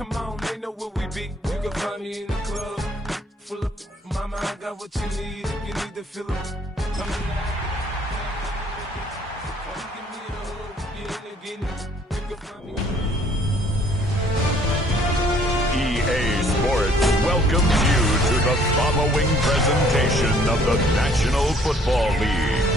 Come on, they know where we be. You can find me in the club. Full of mama, I got what you need. If you need to fill it, come in the give me the hood. You can find me. EA Sports welcomes you to the following presentation of the National Football League.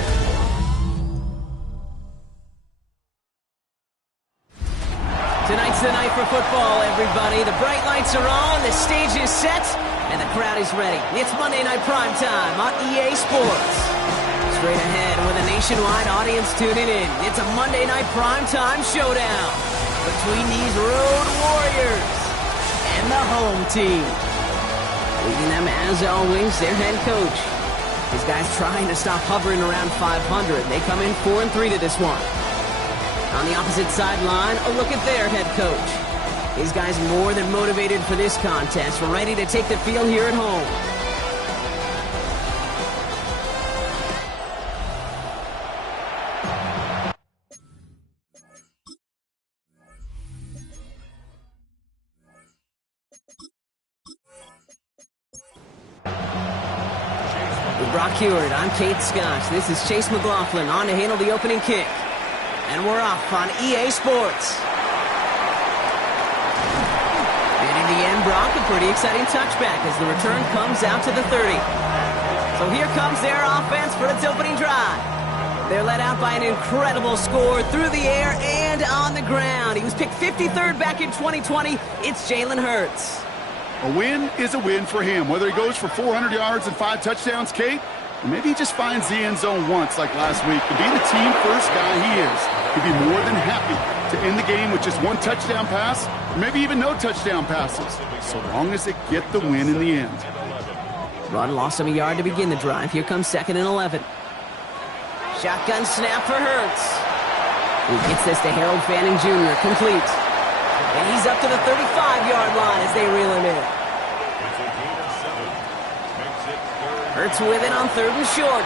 Tonight's the night for football, everybody. The bright lights are on, the stage is set, and the crowd is ready. It's Monday Night Primetime on EA Sports. Straight ahead with a nationwide audience tuning in. It's a Monday Night Primetime showdown between these road warriors and the home team. Leading them, as always, their head coach. These guys trying to stop hovering around 500. They come in 4-3 to this one. On the opposite sideline, a look at their head coach. These guys more than motivated for this contest. We're ready to take the field here at home. With Brock Hewitt, I'm Kate Scotch. This is Chase McLaughlin on to handle the opening kick. And we're off on EA Sports. And in the end, Brock, a pretty exciting touchback as the return comes out to the 30. So here comes their offense for its opening drive. They're led out by an incredible score through the air and on the ground. He was picked 53rd back in 2020. It's Jalen Hurts. A win is a win for him, whether he goes for 400 yards and 5 touchdowns, Kate, or maybe he just finds the end zone once like last week. And being the team-first guy he is, he'd be more than happy to end the game with just 1 touchdown pass, or maybe even no touchdown passes, so long as they get the win in the end. Run lost him a yard to begin the drive. Here comes 2nd and 11. Shotgun snap for Hurts. He gets this to Harold Fanning Jr. complete. And he's up to the 35-yard line as they reel him in. Hurts with it on 3rd and short.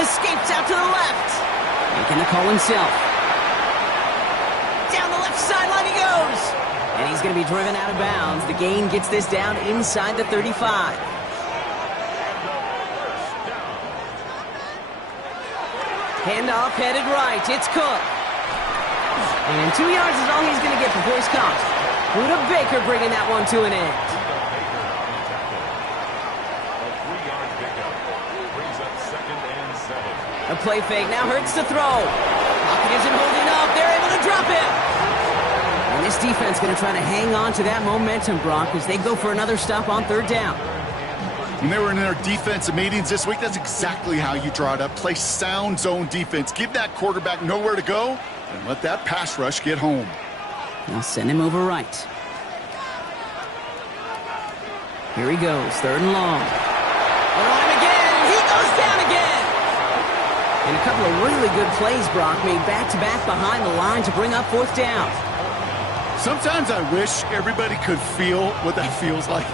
Escapes out to the left. Making the call himself. Down the left sideline he goes. And he's going to be driven out of bounds. The gain gets this down inside the 35. Handoff headed right. It's Cook. And 2 yards is all he's going to get before he's caught. Buda Baker bringing that one to an end. A play fake, now Hurts to throw. Pocket isn't holding up, they're able to drop him. And this defense going to try to hang on to that momentum, Brock, as they go for another stop on 3rd down. When they were in their defensive meetings this week, that's exactly how you draw it up. Play sound zone defense. Give that quarterback nowhere to go, and let that pass rush get home. Now send him over right. Here he goes, 3rd and long. They're on him again, he goes down again. And a couple of really good plays, Brock, made back-to-back behind the line to bring up 4th down. Sometimes I wish everybody could feel what that feels like.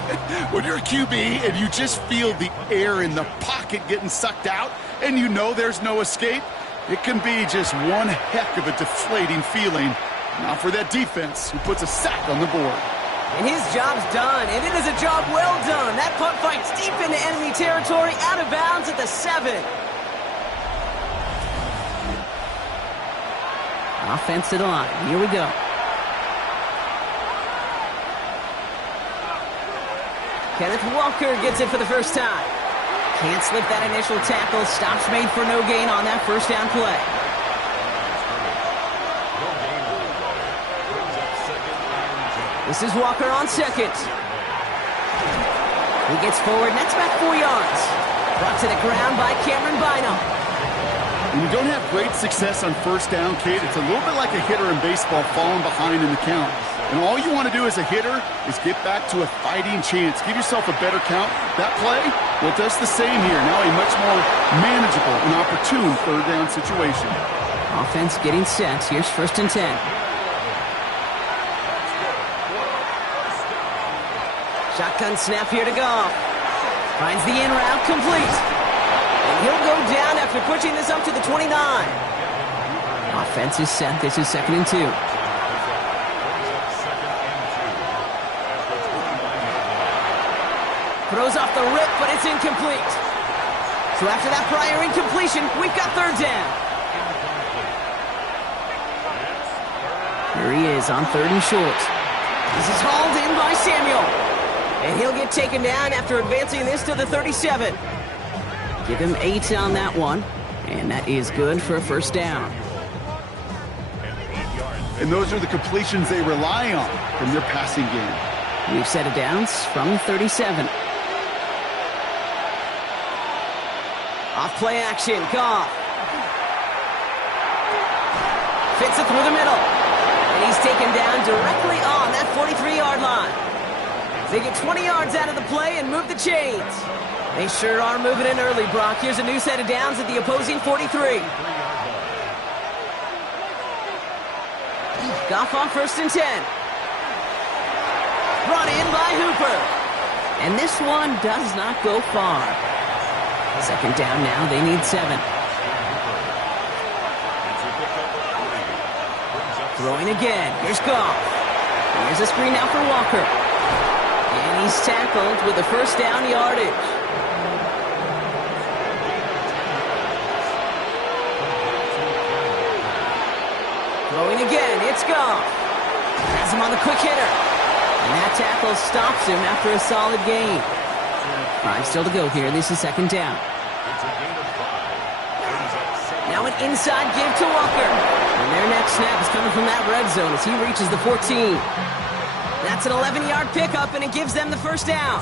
When you're a QB and you just feel the air in the pocket getting sucked out and you know there's no escape, it can be just one heck of a deflating feeling. Now for that defense who puts a sack on the board. And his job's done, and it is a job well done. That punt fights deep into enemy territory, out of bounds at the 7. Offense to the line. Here we go. Kenneth Walker gets it for the first time. Can't slip that initial tackle. Stops made for no gain on that 1st down play. This is Walker on 2nd. He gets forward, and that's back 4 yards. Brought to the ground by Cameron Bynum. When you don't have great success on 1st down, Kate, it's a little bit like a hitter in baseball falling behind in the count. And all you want to do as a hitter is get back to a fighting chance. Give yourself a better count. That play, well, it does the same here. Now a much more manageable and opportune 3rd down situation. Offense getting set. Here's 1st and 10. Shotgun snap here to Goff. Finds the in route complete. And he'll go down after pushing this up to the 29. Offense is set. This is 2nd and 2. Throws off the rip, but it's incomplete. So after that prior incompletion, we've got third down. Here he is on 3rd and short. This is hauled in by Samuel. And he'll get taken down after advancing this to the 37. Give him 8 on that one. And that is good for a first down. And those are the completions they rely on from their passing game. We've set it downs from 37. Off play action, Goff. Fits it through the middle. And he's taken down directly on that 43-yard line. They get 20 yards out of the play and move the chains. They sure are moving in early, Brock. Here's a new set of downs at the opposing 43. Goff on 1st and 10. Brought in by Hooper. And this one does not go far. 2nd down now. They need 7. Throwing again. Here's Goff. Here's a screen now for Walker. And he's tackled with a first down yardage. Throwing again. It's Goff. Has him on the quick hitter. And that tackle stops him after a solid gain. 5 still to go here. This is 2nd down. Now an inside give to Walker. And their next snap is coming from that red zone as he reaches the 14. That's an 11-yard pickup, and it gives them the first down.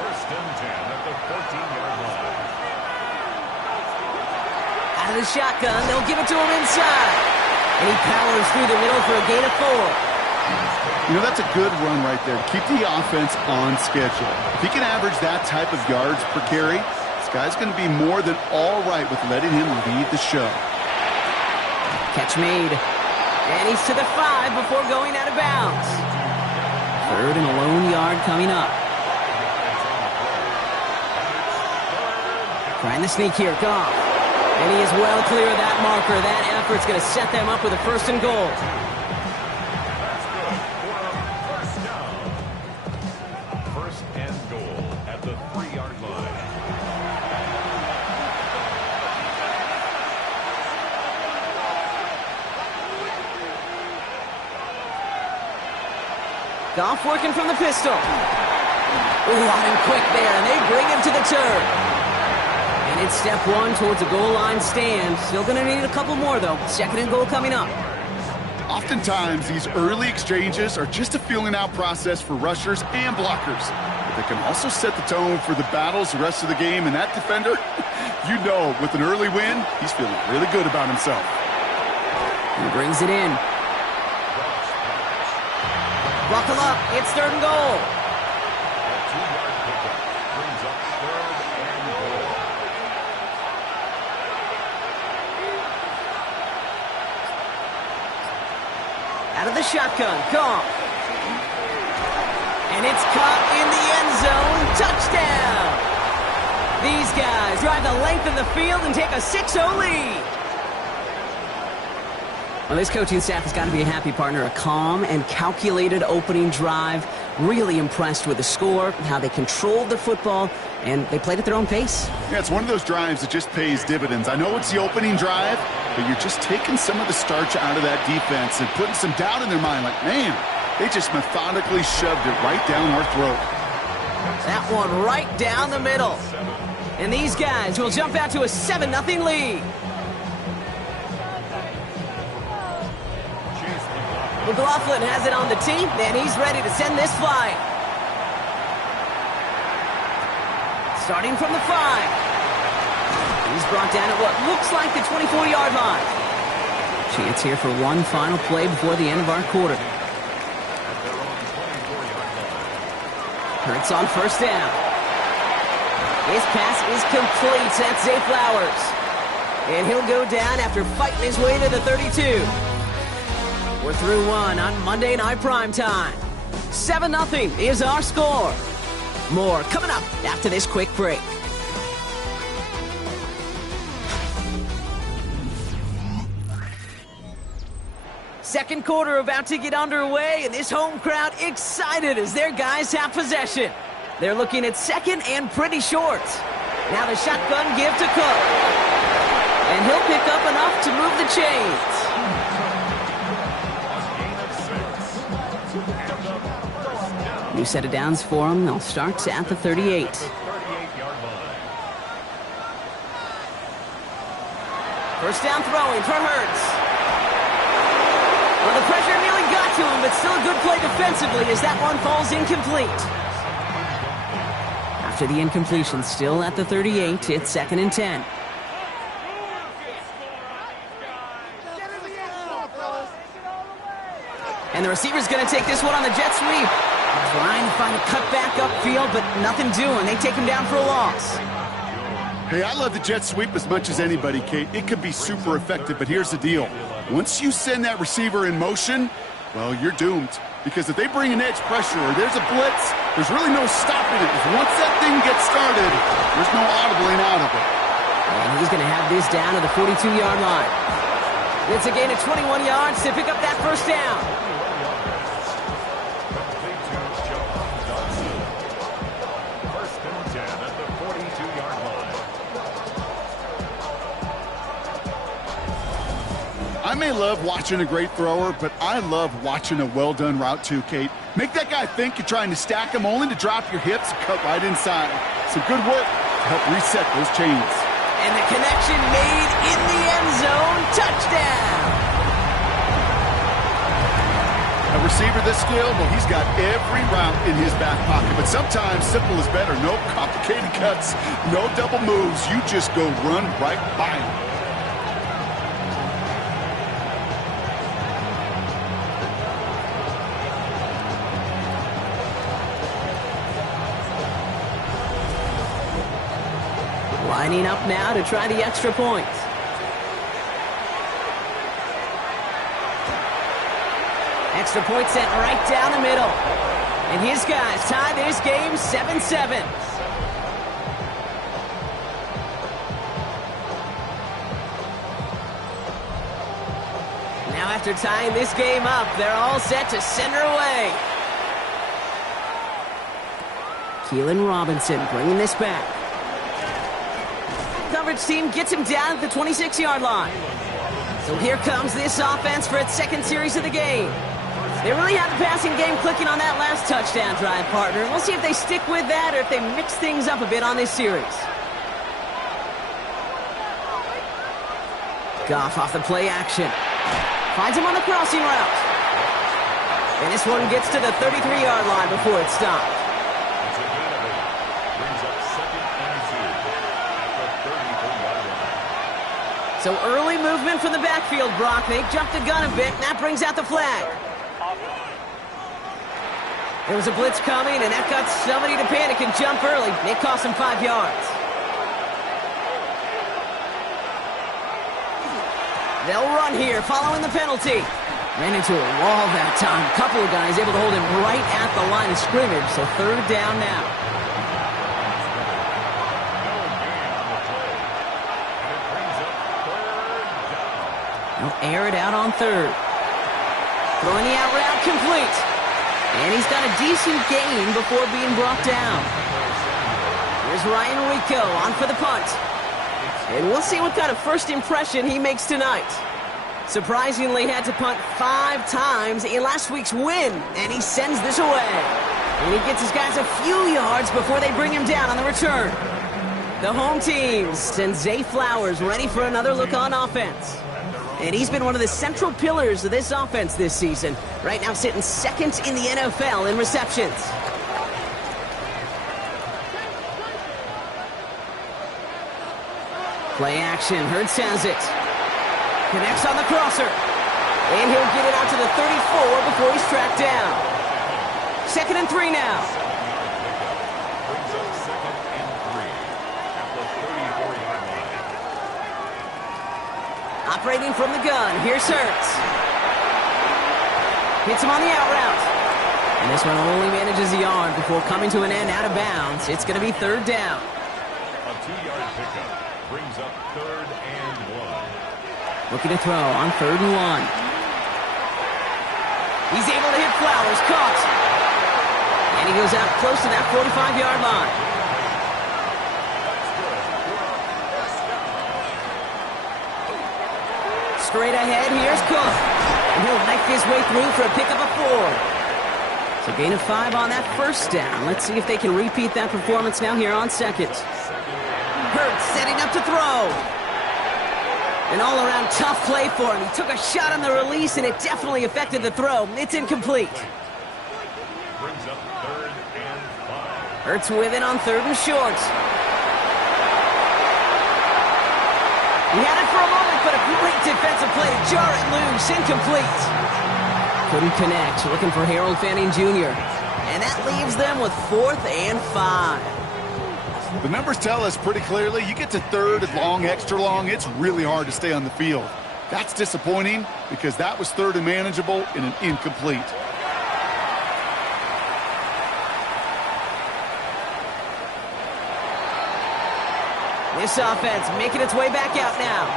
First and 10 at the 14-yard line. Out of the shotgun, they'll give it to him inside. And he powers through the middle for a gain of 4. You know, that's a good run right there. Keep the offense on schedule. If he can average that type of yards per carry, this guy's going to be more than all right with letting him lead the show. Catch made. And he's to the 5 before going out of bounds. 3rd and a lone yard coming up. Trying the sneak here, Goff. And he is well clear of that marker. That effort's going to set them up with a 1st and goal. Goff working from the pistol. Ooh, hot and quick there, and they bring him to the turn. And it's step 1 towards a goal line stand. Still going to need a couple more, though. 2nd and goal coming up. Oftentimes, these early exchanges are just a feeling-out process for rushers and blockers. But they can also set the tone for the battles the rest of the game. And that defender, you know, with an early win, he's feeling really good about himself. He brings it in. Buckle up. It's 3rd and goal. Out of the shotgun. Goff. And it's caught in the end zone. Touchdown. These guys drive the length of the field and take a 6-0 lead. Well, this coaching staff has got to be a happy partner. A calm and calculated opening drive. Really impressed with the score, how they controlled the football, and they played at their own pace. Yeah, it's one of those drives that just pays dividends. I know it's the opening drive, but you're just taking some of the starch out of that defense and putting some doubt in their mind. Like, man, they just methodically shoved it right down our throat. That one right down the middle. And these guys will jump out to a 7-0 lead. McLaughlin has it on the tee, and he's ready to send this flying. Starting from the 5. He's brought down at what looks like the 24-yard line. Chance here for one final play before the end of our quarter. Hurts on 1st down. His pass is complete. That's Zay Flowers. And he'll go down after fighting his way to the 32. We're through one on Monday Night Primetime. 7-0 is our score. More coming up after this quick break. Second quarter about to get underway, and this home crowd excited as their guys have possession. They're looking at second and pretty short. Now the shotgun give to Cook. And he'll pick up enough to move the chains. New set of downs for them. They'll start at the 38. First down throwing for Hurts. Well, the pressure nearly got to him, but still a good play defensively as that one falls incomplete. After the incompletion, still at the 38, it's 2nd and 10. And the receiver's going to take this one on the jet sweep. Trying to find a cutback upfield, but nothing doing. They take him down for a loss. Hey, I love the jet sweep as much as anybody, Kate. It could be super effective, but here's the deal. Once you send that receiver in motion, well, you're doomed. Because if they bring an edge pressure or there's a blitz, there's really no stopping it. Because once that thing gets started, there's no audibling out of it. And he's going to have this down to the 42-yard line. It's a gain of 21 yards to pick up that first down. I may love watching a great thrower, but I love watching a well-done route too, Kate. Make that guy think you're trying to stack him only to drop your hips and cut right inside. Some good work to help reset those chains. And the connection made in the end zone. Touchdown! A receiver this skilled, well, he's got every route in his back pocket. But sometimes simple is better. No complicated cuts, no double moves. You just go run right by him. Lining up now to try the extra point. Extra point sent right down the middle. And his guys tie this game 7-7. Now after tying this game up, they're all set to send her away. Keelan Robinson bringing this back. Coverage team gets him down at the 26-yard line. So here comes this offense for its second series of the game. They really have the passing game clicking on that last touchdown drive, partner. We'll see if they stick with that or if they mix things up a bit on this series. Goff off the play action. Finds him on the crossing route. And this one gets to the 33-yard line before it's stopped. So early movement from the backfield, Brock. They jumped the gun a bit, and that brings out the flag. There was a blitz coming, and that got somebody to panic and jump early. It cost them 5 yards. They'll run here, following the penalty. Ran into a wall that time. A couple of guys able to hold him right at the line of scrimmage, so 3rd down now. They'll air it out on 3rd. Throwing the out route complete. And he's got a decent gain before being brought down. Here's Ryan Rico on for the punt. And we'll see what kind of first impression he makes tonight. Surprisingly had to punt 5 times in last week's win, and he sends this away. And he gets his guys a few yards before they bring him down on the return. The home team sends Zay Flowers ready for another look on offense. And he's been one of the central pillars of this offense this season. Right now sitting 2nd in the NFL in receptions. Play action. Hurts has it. Connects on the crosser. And he'll get it out to the 34 before he's tracked down. 2nd and 3 now. Operating from the gun. Here's Hurts. Hits him on the out route. And this one only manages a yard before coming to an end out of bounds. It's going to be 3rd down. A 2-yard pickup brings up 3rd and 1. Looking to throw on 3rd and 1. He's able to hit Flowers, caught. And he goes out close to that 45-yard line. Straight ahead, here's Cook. And he'll knife his way through for a pickup of 4. So gain of 5 on that first down. Let's see if they can repeat that performance now here on second. Hurts setting up to throw. An all-around tough play for him. He took a shot on the release, and it definitely affected the throw. It's incomplete. Brings up 3rd and 5. Hurts with it on 3rd and short. He had it for a moment, but a great defensive play to jar it loose. Incomplete. Couldn't connect. Looking for Harold Fanning Jr. And that leaves them with 4th and 5. The numbers tell us pretty clearly, you get to 3rd and long, extra long, it's really hard to stay on the field. That's disappointing because that was 3rd and manageable in an incomplete. This offense making its way back out now.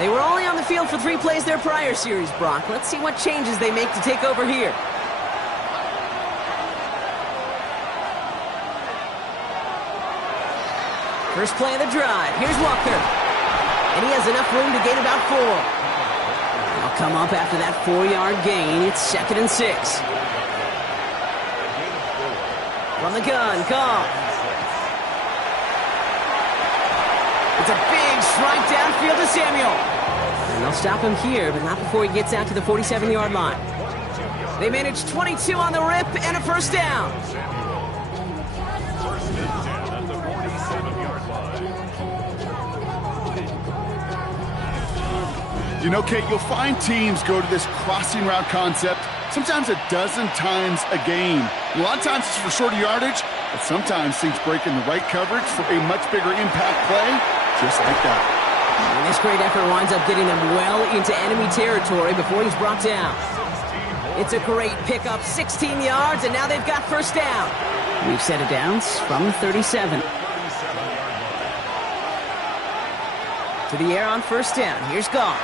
They were only on the field for 3 plays their prior series, Brock. Let's see what changes they make to take over here. First play of the drive. Here's Walker. And he has enough room to gain about 4. They'll come up after that 4-yard gain. It's 2nd and 6. From the gun, Goff. It's a big strike downfield to Samuel. And they'll stop him here, but not before he gets out to the 47-yard line. They managed 22 on the rip and a first down. You know, Kate, you'll find teams go to this crossing route concept sometimes a dozen times a game. A lot of times it's for shorter yardage, but sometimes teams break in the right coverage for a much bigger impact play, just like that. And this great effort winds up getting them well into enemy territory before he's brought down. It's a great pickup, 16 yards, and now they've got first down. We've set it downs from the 37. To the air on first down. Here's Goff.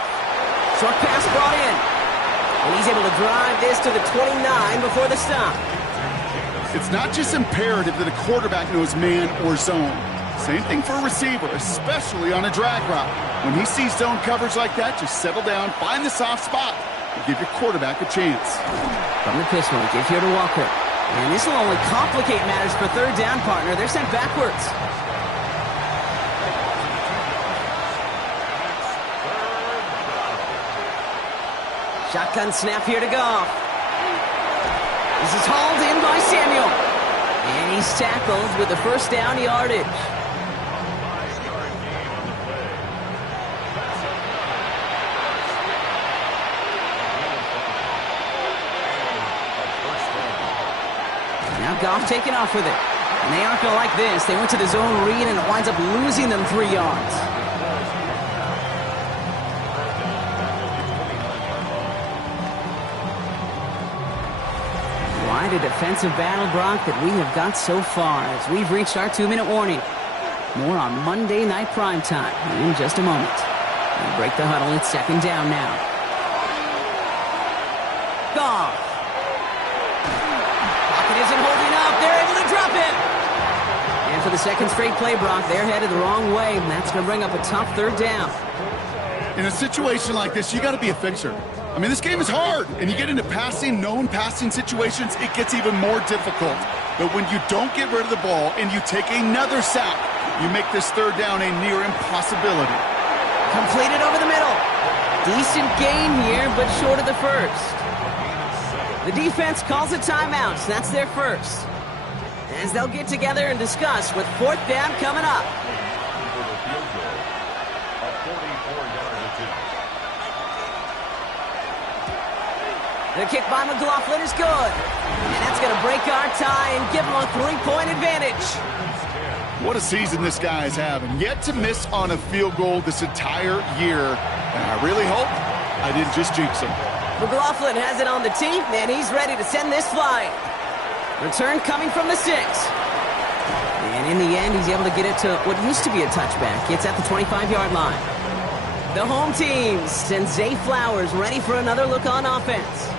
Short pass brought in. And he's able to drive this to the 29 before the stop. It's not just imperative that a quarterback knows man or zone. Same thing for a receiver, especially on a drag route. When he sees zone coverage like that, just settle down, find the soft spot, and give your quarterback a chance. From the pistol, give here to Walker. And this will only complicate matters for third down, partner. They're sent backwards. Shotgun snap here to Goff. This is hauled in by Samuel. And he's tackled with the first down yardage. Now Goff taking off with it. And they aren't going to like this. They went to the zone read and it winds up losing them 3 yards. Quite a defensive battle, Brock, that we have got so far as we've reached our 2-minute warning. More on Monday Night Primetime in just a moment. We'll break the huddle. It's second down now. Goff. Pocket isn't holding up. They're able to drop it. And for the second straight play, Brock, they're headed the wrong way, and that's going to bring up a tough third down. In a situation like this, you got to be a fixer. I mean, this game is hard, and you get into known passing situations, it gets even more difficult. But when you don't get rid of the ball and you take another sack, you make this third down a near impossibility. Completed over the middle. Decent gain here, but short of the first. The defense calls a timeout. That's their first. As they'll get together and discuss with fourth down coming up. The kick by McLaughlin is good. And that's going to break our tie and give them a 3-point advantage. What a season this guy is having. Yet to miss on a field goal this entire year. And I really hope I didn't just jinx him. McLaughlin has it on the tee, and he's ready to send this flying. Return coming from the 6. And in the end, he's able to get it to what used to be a touchback. It's at the 25-yard line. The home team sends Zay Flowers ready for another look on offense.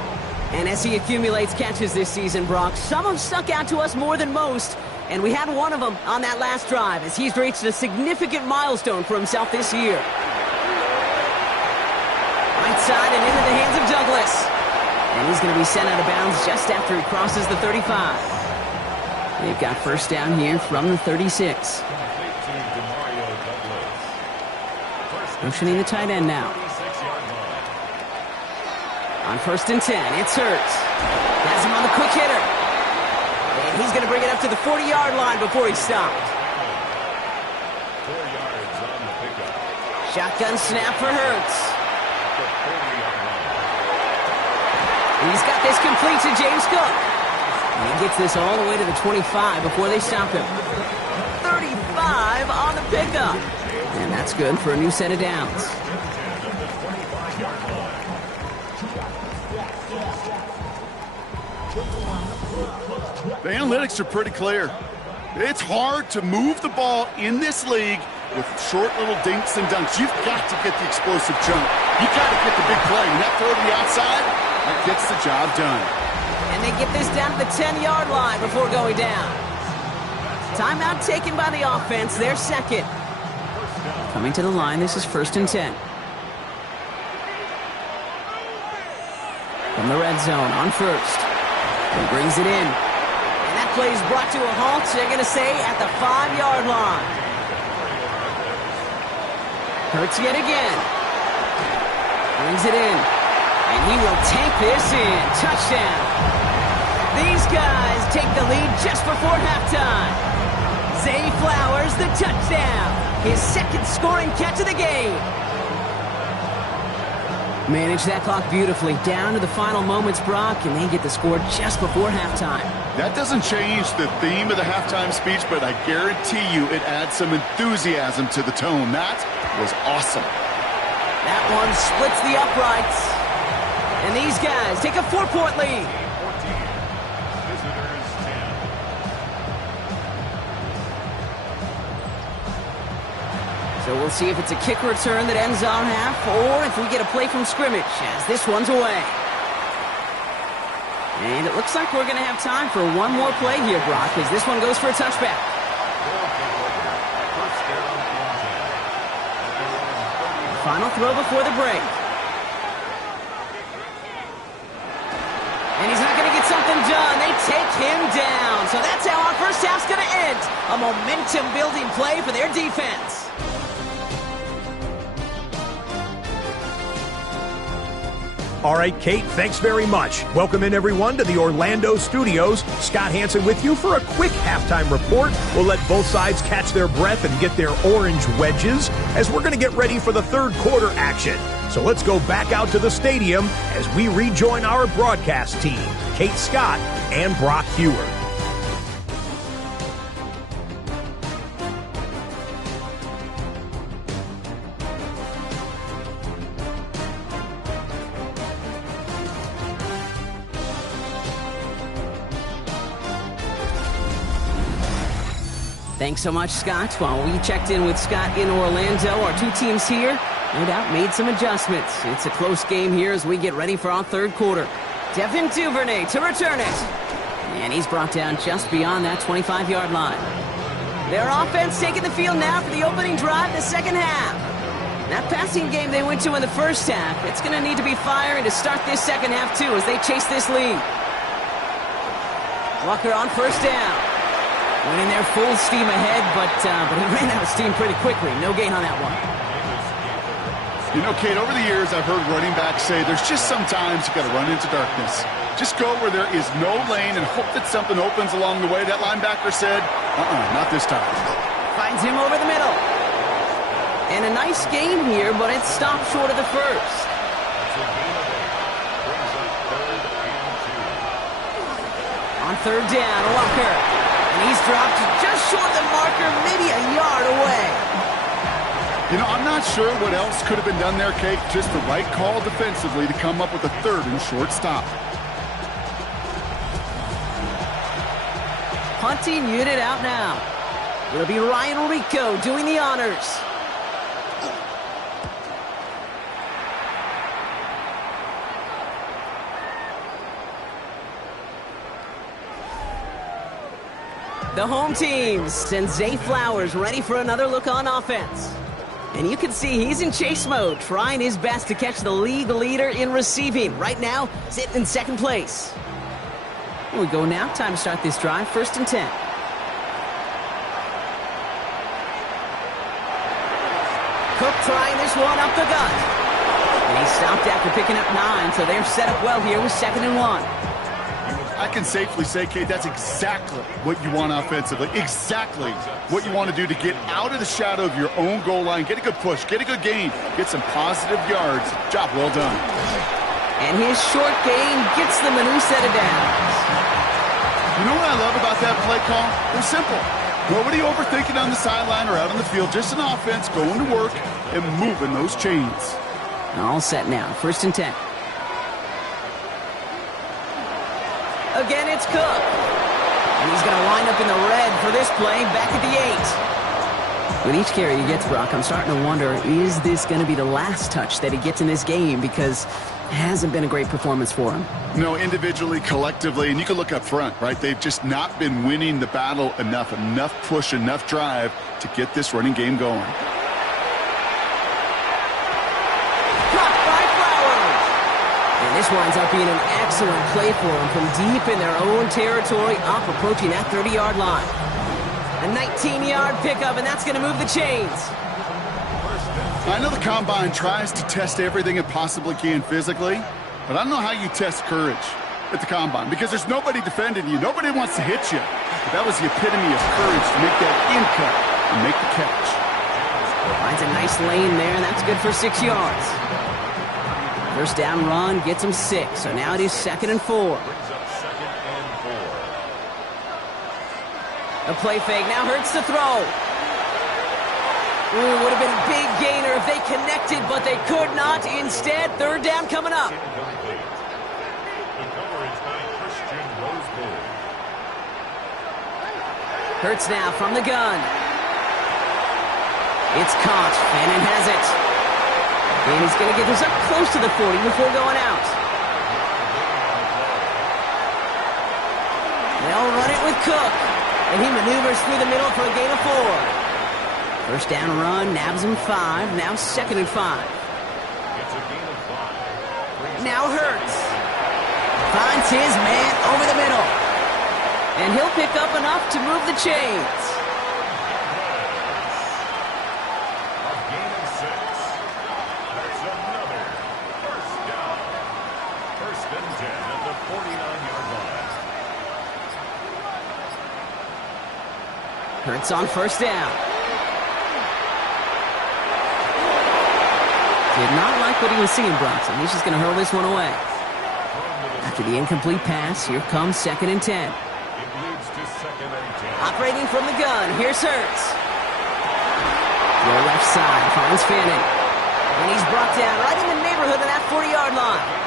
And as he accumulates catches this season, Brock, some have stuck out to us more than most. And we had one of them on that last drive as he's reached a significant milestone for himself this year. Right side and into the hands of Douglas. And he's going to be sent out of bounds just after he crosses the 35. They've got first down here from the 36. Motioning the tight end now. On 1st and 10, it's Hurts. Has him on the quick hitter. And he's going to bring it up to the 40-yard line before he's stopped. 4 yards on the pickup. Shotgun snap for Hurts. He's got this complete to James Cook. And he gets this all the way to the 25 before they stop him. 35 on the pickup. And that's good for a new set of downs. The analytics are pretty clear. It's hard to move the ball in this league with short little dinks and dunks. You've got to get the explosive jump. You've got to get the big play. And that throw to the outside, that gets the job done. And they get this down to the 10-yard line before going down. Timeout taken by the offense. Their second. Coming to the line, this is 1st and 10. From the red zone on 1st. He brings it in. And that play is brought to a halt, they're going to say, at the 5-yard line. Hurts yet again. Brings it in. And he will take this in. Touchdown. These guys take the lead just before halftime. Zay Flowers, the touchdown. His second scoring catch of the game. Manage that clock beautifully. Down to the final moments, Brock, and they get the score just before halftime. That doesn't change the theme of the halftime speech, but I guarantee you it adds some enthusiasm to the tone. That was awesome. That one splits the uprights. And these guys take a 4-point lead. Visitors 10. So we'll see if it's a kick return that ends our half, or if we get a play from scrimmage, as this one's away. And it looks like we're going to have time for one more play here, Brock, as this one goes for a touchback. Final throw before the break. And he's not going to get something done. They take him down. So that's how our first half's going to end. A momentum-building play for their defense. All right, Kate, thanks very much. Welcome in, everyone, to the Orlando studios. Scott Hansen with you for a quick halftime report. We'll let both sides catch their breath and get their orange wedges as we're going to get ready for the third quarter action. So let's go back out to the stadium as we rejoin our broadcast team, Kate Scott and Brock Hewer. Thanks so much, Scott. While we checked in with Scott in Orlando, our two teams here, no doubt, made some adjustments. It's a close game here as we get ready for our third quarter. Devin Duvernay to return it. And he's brought down just beyond that 25-yard line. Their offense taking the field now for the opening drive of the second half. That passing game they went to in the first half, it's going to need to be firing to start this second half, too, as they chase this lead. Walker on first down. Went in there full steam ahead, but he ran out of steam pretty quickly. No gain on that one. You know, Kate, over the years, I've heard running backs say there's just sometimes you got to run into darkness. Just go where there is no lane and hope that something opens along the way. That linebacker said, not this time. Finds him over the middle. And a nice gain here, but it stopped short of the first. On third down, Walker. And he's dropped just short of the marker, maybe a yard away. You know, I'm not sure what else could have been done there, Kate. Just the right call defensively to come up with a third and short stop. Punting unit out now. It'll be Ryan Rico doing the honors. The home team sends Zay Flowers ready for another look on offense. And you can see he's in chase mode, trying his best to catch the league leader in receiving. Right now, sitting in second place. Here we go now. Time to start this drive. 1st and 10. Cook trying this one up the gut. And he stopped after picking up 9, so they're set up well here with 2nd and 1. I can safely say, Kate, that's exactly what you want offensively. Exactly what you want to do to get out of the shadow of your own goal line, get a good push, get a good gain, get some positive yards. Job well done. And his short gain gets them a new set of downs. You know what I love about that play call? They're simple. Nobody overthinking on the sideline or out on the field. Just an offense going to work and moving those chains. All set now. 1st and 10. Again, it's Cook. And he's going to wind up in the red for this play, back at the 8. With each carry he gets, Brock, I'm starting to wonder, is this going to be the last touch that he gets in this game? Because it hasn't been a great performance for him. No, individually, collectively, and you can look up front, right? They've just not been winning the battle enough push, enough drive to get this running game going. This winds up being an excellent play for them from deep in their own territory, up approaching that 30-yard line. A 19-yard pickup, and that's going to move the chains. I know the Combine tries to test everything it possibly can physically, but I don't know how you test courage at the Combine because there's nobody defending you. Nobody wants to hit you. But that was the epitome of courage to make that in cut and make the catch. Finds a nice lane there, and that's good for 6 yards. 1st down run gets him 6, so now it is 2nd and 4. A play fake now hurts the throw. Ooh, would have been a big gainer if they connected, but they could not. Instead, 3rd down coming up. Hurts now from the gun. It's caught. Fannin has it. And he's going to get this up close to the 40 before going out. They'll run it with Cook. And he maneuvers through the middle for a gain of 4. 1st down run, nabs him 5. Now 2nd and 5. Now Hurts. Finds his man over the middle. And he'll pick up enough to move the chains. Hurts on 1st down. Did not like what he was seeing, Bronson. He's just going to hurl this one away. After the incomplete pass, here comes 2nd and 10. Operating from the gun, here's Hurts. Throw left side, finds Fannin. And he's brought down right in the neighborhood of that 40-yard line.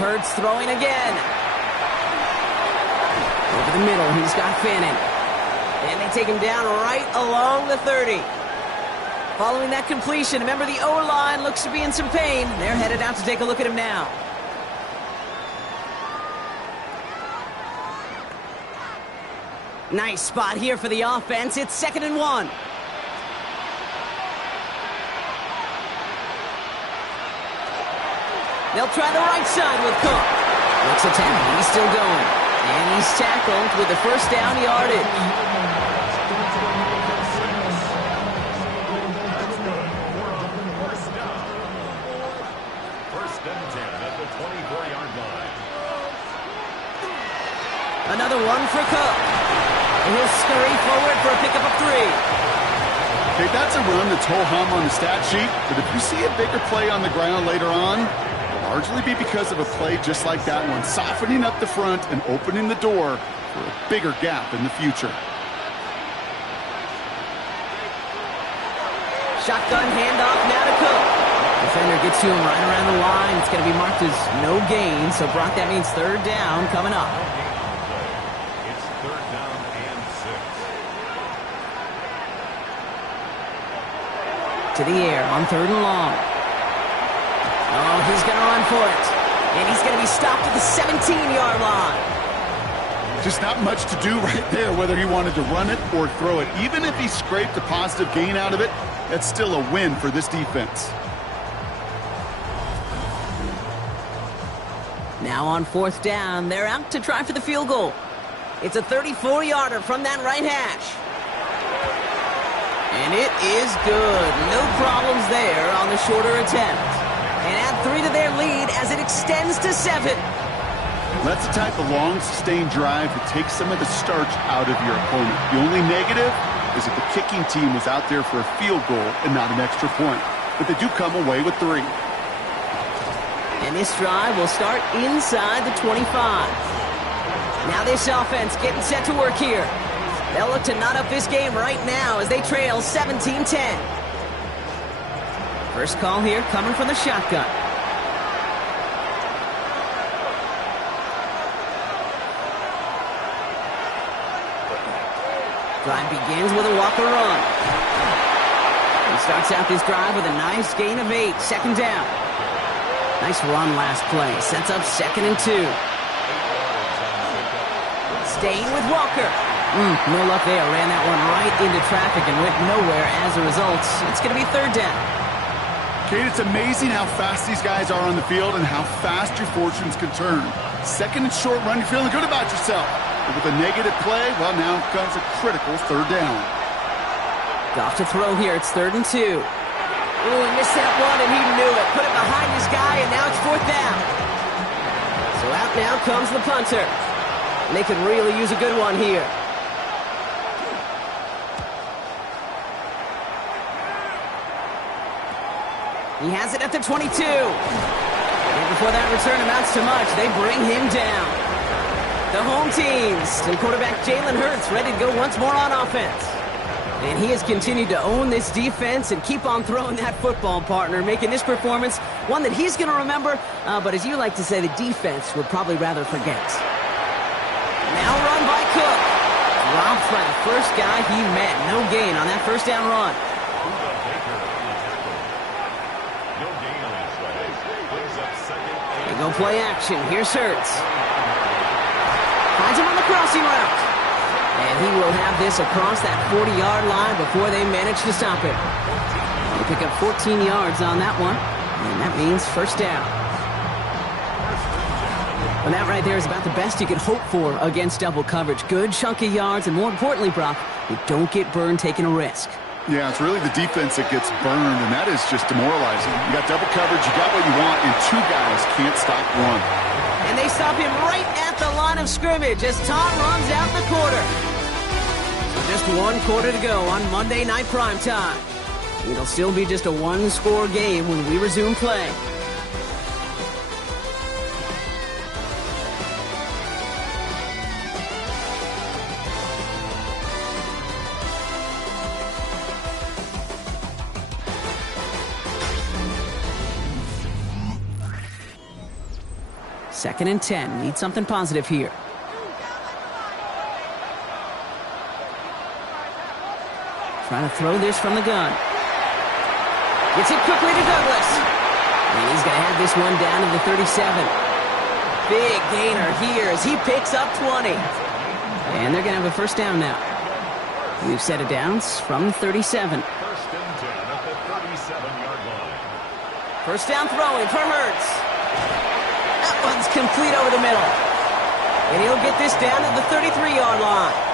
Hurts throwing again. Over the middle, he's got Fannin. And they take him down right along the 30. Following that completion, remember the O-line looks to be in some pain. They're headed out to take a look at him now. Nice spot here for the offense. It's 2nd and 1. They'll try the right side with Cook. Looks a tackle. He's still going. And he's tackled with the 1st down yardage. First and 10 at the 24-yard line. Another one for Cook. And he'll scurry forward for a pickup of 3. Okay, that's a run that's ho-hum on the stat sheet, but if you see a bigger play on the ground later on, largely be because of a play just like that one, softening up the front and opening the door for a bigger gap in the future. Shotgun handoff now to Cook. Defender gets to him right around the line. It's going to be marked as no gain, so Brock, that means 3rd down coming up. It's 3rd down and 6. To the air on 3rd and long. Oh, he's going to run for it. And he's going to be stopped at the 17-yard line. Just not much to do right there, whether he wanted to run it or throw it. Even if he scraped a positive gain out of it, that's still a win for this defense. Now on 4th down, they're out to try for the field goal. It's a 34-yarder from that right hash. And it is good. No problems there on the shorter attempt. And add 3 to their lead as it extends to 7. That's the type of long, sustained drive that takes some of the starch out of your opponent. The only negative is that the kicking team was out there for a field goal and not an extra point. But they do come away with 3. And this drive will start inside the 25. Now this offense getting set to work here. They'll look to knot up this game right now as they trail 17-10. First call here coming from the shotgun. Drive begins with a Walker run. He starts out this drive with a nice gain of 8, 2nd down. Nice run last play. Sets up 2nd and 2. Staying with Walker. No luck there. Ran that one right into traffic and went nowhere as a result. It's going to be 3rd down. Kate, it's amazing how fast these guys are on the field and how fast your fortunes can turn. 2nd and short run, you're feeling good about yourself. But with a negative play, well, now comes a critical 3rd down. Goff to throw here. It's 3rd and 2. Ooh, he missed that one, and he knew it. Put it behind his guy, and now it's 4th down. So out now comes the punter. And they could really use a good one here. He has it at the 22. And before that return amounts to much, they bring him down. The home teams and quarterback Jalen Hurts ready to go once more on offense. And he has continued to own this defense and keep on throwing that football, partner, making this performance one that he's going to remember, but as you like to say, the defense would probably rather forget. Now run by Cook. Dropped by the first guy he met. No gain on that 1st down run. They go play action. Here's Hurts. Finds him on the crossing route. And he will have this across that 40-yard line before they manage to stop him. They pick up 14 yards on that one, and that means 1st down. And that right there is about the best you could hope for against double coverage. Good chunky yards, and more importantly, Brock, you don't get burned taking a risk. Yeah, it's really the defense that gets burned, and that is just demoralizing. You got double coverage, you got what you want, and 2 guys can't stop one. And they stop him right at the line of scrimmage as Tom runs out the quarter. Just 1 quarter to go on Monday Night Primetime. It'll still be just a 1-score game when we resume play. Second and 10. Need something positive here. Trying to throw this from the gun. Gets it quickly to Douglas. And he's going to have this one down to the 37. Big gainer here as he picks up 20. And they're going to have a 1st down now. We've set it downs from 37. 1st and 10 at the 37-yard line. 1st down throwing for Hurts. That one's complete over the middle. And he'll get this down to the 33-yard line.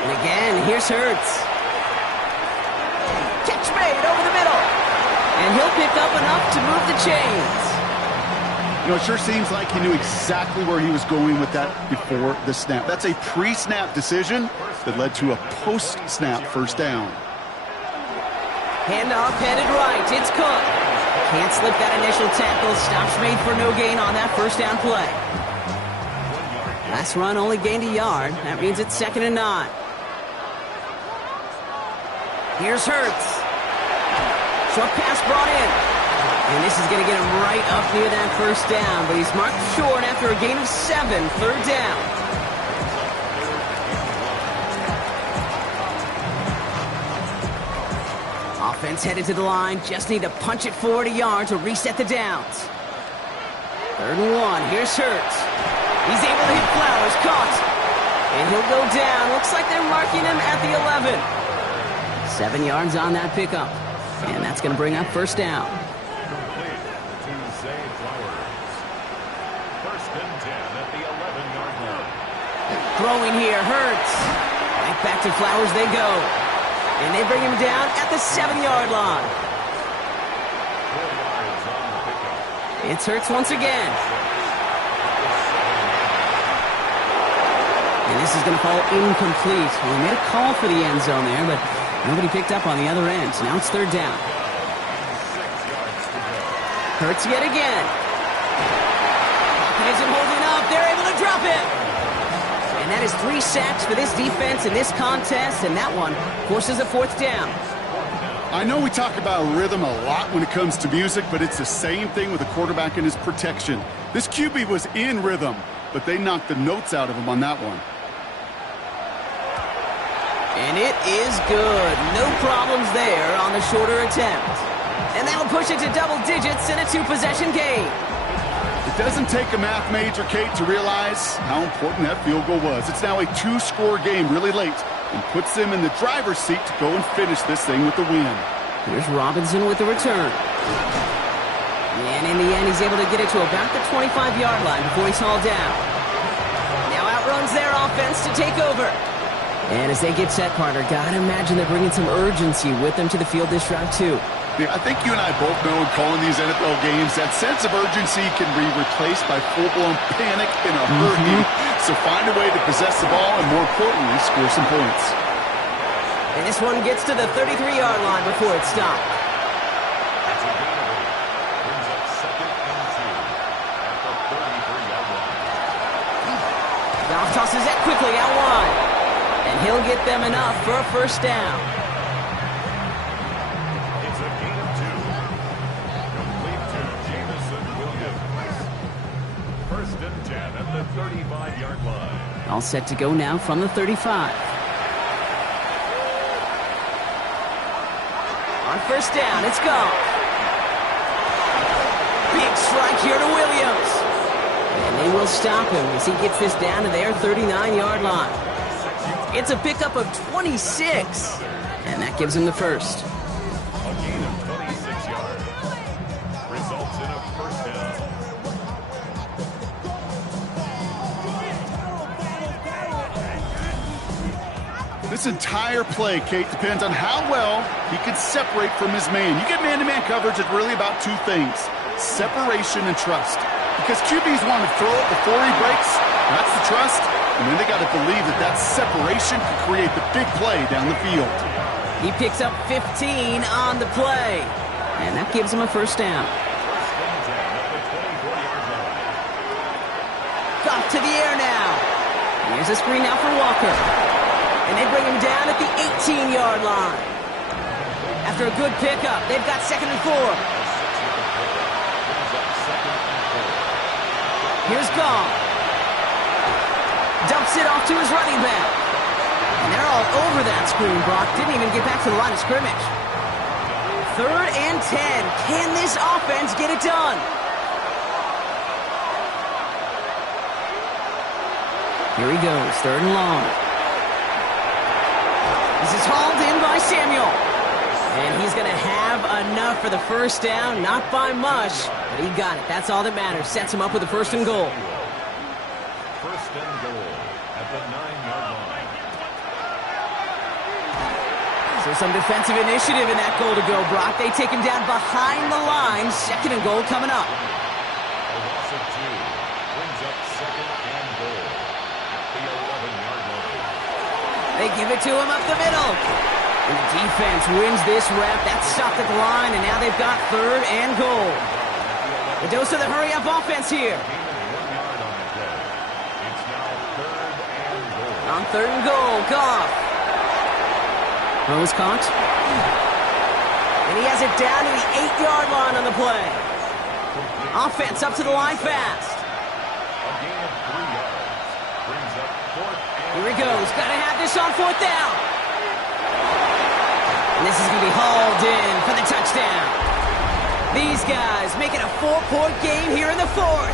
And again, here's Hurts. Catch made over the middle. And he'll pick up enough to move the chains. You know, it sure seems like he knew exactly where he was going with that before the snap. That's a pre-snap decision that led to a post-snap 1st down. Handoff headed right. It's Cook. Can't slip that initial tackle. Stops made for no gain on that 1st down play. Last run only gained a yard. That means it's 2nd and 9. Here's Hurts. Short pass brought in. And this is going to get him right up near that 1st down. But he's marked short after a gain of 7. 3rd down. Offense headed to the line. Just need to punch it forward a yard to reset the downs. 3rd and 1. Here's Hurts. He's able to hit Flowers. Caught. And he'll go down. Looks like they're marking him at the 11. 7 yards on that pickup. And that's going to bring up 1st down. Throwing here, Hurts. Right back to Flowers they go. And they bring him down at the 7-yard line. It's Hurts once again. And this is going to fall incomplete. Well, he made a call for the end zone there, but nobody picked up on the other end. Now it's 3rd down. Hurts yet again. Pocket isn't holding up. They're able to drop it. And that is 3 sacks for this defense in this contest, and that one forces a 4th down. I know we talk about rhythm a lot when it comes to music, but it's the same thing with a quarterback and his protection. This QB was in rhythm, but they knocked the notes out of him on that one. And it is good. No problems there on the shorter attempt. And that'll push it to double digits in a 2-possession game. It doesn't take a math major, Kate, to realize how important that field goal was. It's now a 2-score game really late and puts them in the driver's seat to go and finish this thing with the win. Here's Robinson with the return. And in the end, he's able to get it to about the 25-yard line before he's hauled down. Now outruns their offense to take over. And as they get set, partner, gotta imagine they're bringing some urgency with them to the field this drive, too. I think you and I both know in calling these NFL games that sense of urgency can be replaced by full-blown panic in a hurry. So find a way to possess the ball and, more importantly, score some points. And this one gets to the 33-yard line before it's stopped. Goff tosses that quickly out wide. And he'll get them enough for a 1st down. All set to go now from the 35. On 1st down, it's gone. Big strike here to Williams. And they will stop him as he gets this down to their 39-yard line. It's a pickup of 26. And that gives him the 1st. A gain of 26 yards. Results in a 1st down. This entire play, Kate, depends on how well he can separate from his man. You get man-to-man coverage, it's really about 2 things, separation and trust. Because QBs want to throw it before he breaks, and that's the trust, and then they got to believe that that separation can create the big play down the field. He picks up 15 on the play, and that gives him a 1st down. Goff to the air now. Here's a screen now for Walker. And they bring him down at the 18-yard line. After a good pickup, they've got 2nd and 4. Here's Goff. Dumps it off to his running back. And they're all over that screen, Brock. Didn't even get back to the line of scrimmage. 3rd and 10. Can this offense get it done? Here he goes, 3rd and long. This is hauled in by Samuel. And he's going to have enough for the 1st down. Not by much, but he got it. That's all that matters. Sets him up with a 1st and goal. 1st and goal at the 9-yard line. So some defensive initiative in that goal to go, Brock. They take him down behind the line. 2nd and goal coming up. A loss of 2 brings up 2nd and goal at the 11-yard line. They give it to him up the middle. And the defense wins this rep. That's stopped at the line, and now they've got 3rd and goal. The dose of the hurry-up offense here. On 3rd and goal, Goff. Throws caught. And he has it down to the 8-yard line on the play. Offense up to the line fast. A gain of 3 yards brings up 4th and Here he goes. Got to have this on 4th down. And this is going to be hauled in for the touchdown. These guys making a 4-point game here in the fourth.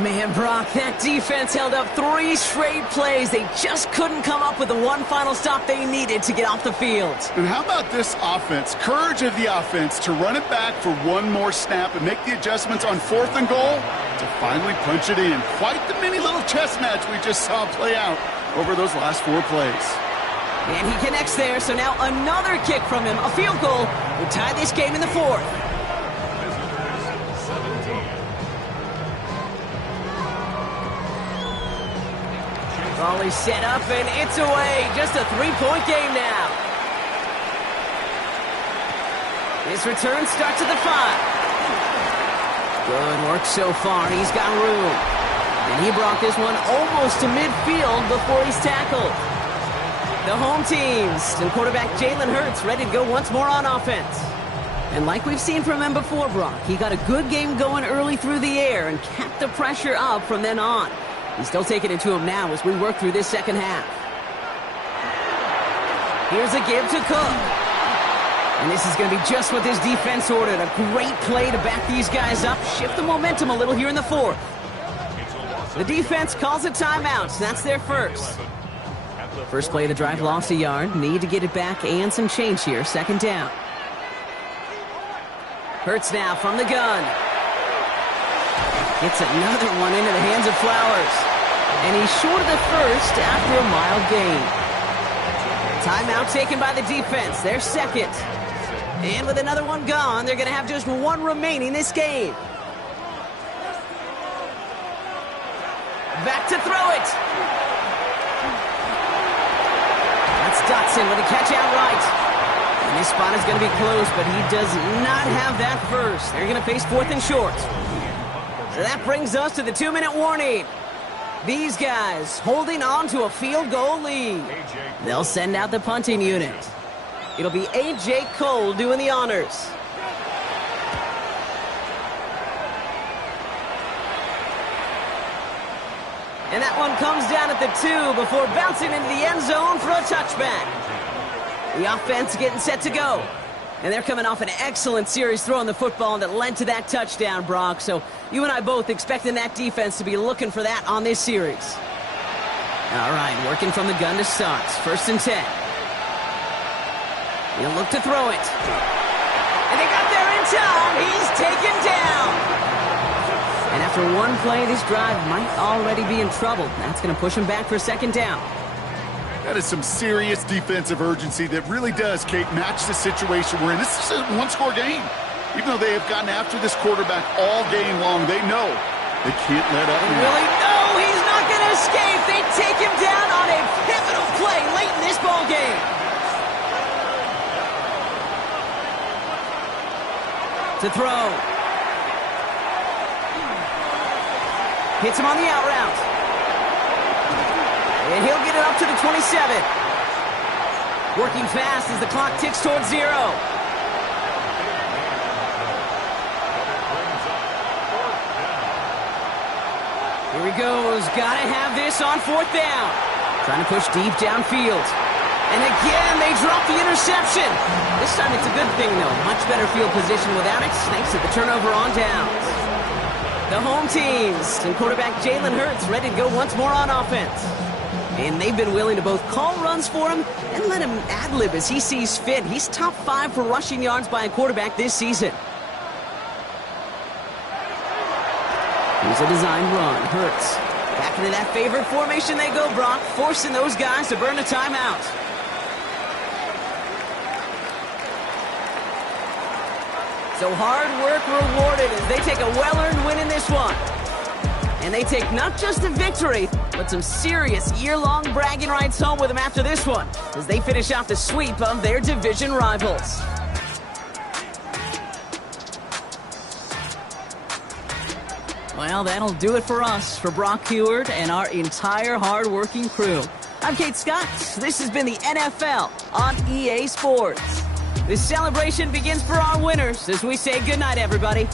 Man, Brock, that defense held up 3 straight plays. They just couldn't come up with the one final stop they needed to get off the field. And how about this offense? Courage of the offense to run it back for one more snap and make the adjustments on 4th and goal to finally punch it in. Quite the mini little chess match we just saw play out over those last 4 plays. And he connects there, so now another kick from him. A field goal would tie this game in the fourth. Raleigh set up, and it's away. Just a 3-point game now. His return starts at the 5. Good work so far. He's got room. And he brought this one almost to midfield before he's tackled. The home teams and quarterback Jalen Hurts ready to go once more on offense. And like we've seen from him before, Brock, he got a good game going early through the air and kept the pressure up from then on. He's still taking it to him now as we work through this second half. Here's a give to Cook. And this is going to be just what this defense ordered. A great play to back these guys up, shift the momentum a little here in the fourth. The defense calls a timeout. That's their first. First play of the drive, lost a yard. Need to get it back and some change here. Second down. Hurts now from the gun. Gets another one into the hands of Flowers. And he's short of the first after a mild gain. Timeout taken by the defense. Their second. And with another one gone, they're going to have just one remaining this game. Back to throw it. That's Dotson with a catch out right. And this spot is going to be close, but he does not have that first. They're going to face 4th and short. So that brings us to the 2-minute warning. These guys holding on to a field goal lead. They'll send out the punting unit. It'll be A.J. Cole doing the honors. And that one comes down at the 2 before bouncing into the end zone for a touchback. The offense getting set to go. And they're coming off an excellent series throwing the football that led to that touchdown, Brock. So you and I both expecting that defense to be looking for that on this series. All right, working from the gun to start. 1st and 10. He'll look to throw it. And they got there in time. He's taken down. And after one play, this drive might already be in trouble. That's going to push him back for 2nd down. That is some serious defensive urgency that really does, Kate, match the situation we're in. This is a one-score game. Even though they have gotten after this quarterback all game long, they know they can't let up now. Really? No, he's not going to escape. They take him down on a pivotal play late in this ball game. To throw. Hits him on the out route. And he'll get it up to the 27. Working fast as the clock ticks towards 0. Here he goes. Gotta have this on 4th down. Trying to push deep downfield. And again, they drop the interception. This time it's a good thing, though. Much better field position without it. Thanks to the turnover on downs. The home teams and quarterback Jalen Hurts ready to go once more on offense. And they've been willing to both call runs for him and let him ad-lib as he sees fit. He's top 5 for rushing yards by a quarterback this season. Here's a designed run. Hurts. Back into that favorite formation they go, Brock, forcing those guys to burn a timeout. So hard work rewarded as they take a well-earned win in this one. And they take not just a victory, but some serious year-long bragging rights home with them after this one, as they finish off the sweep of their division rivals. Well, that'll do it for us, for Brock Heward and our entire hard-working crew. I'm Kate Scott. This has been the NFL on EA Sports. This celebration begins for our winners as we say goodnight, everybody.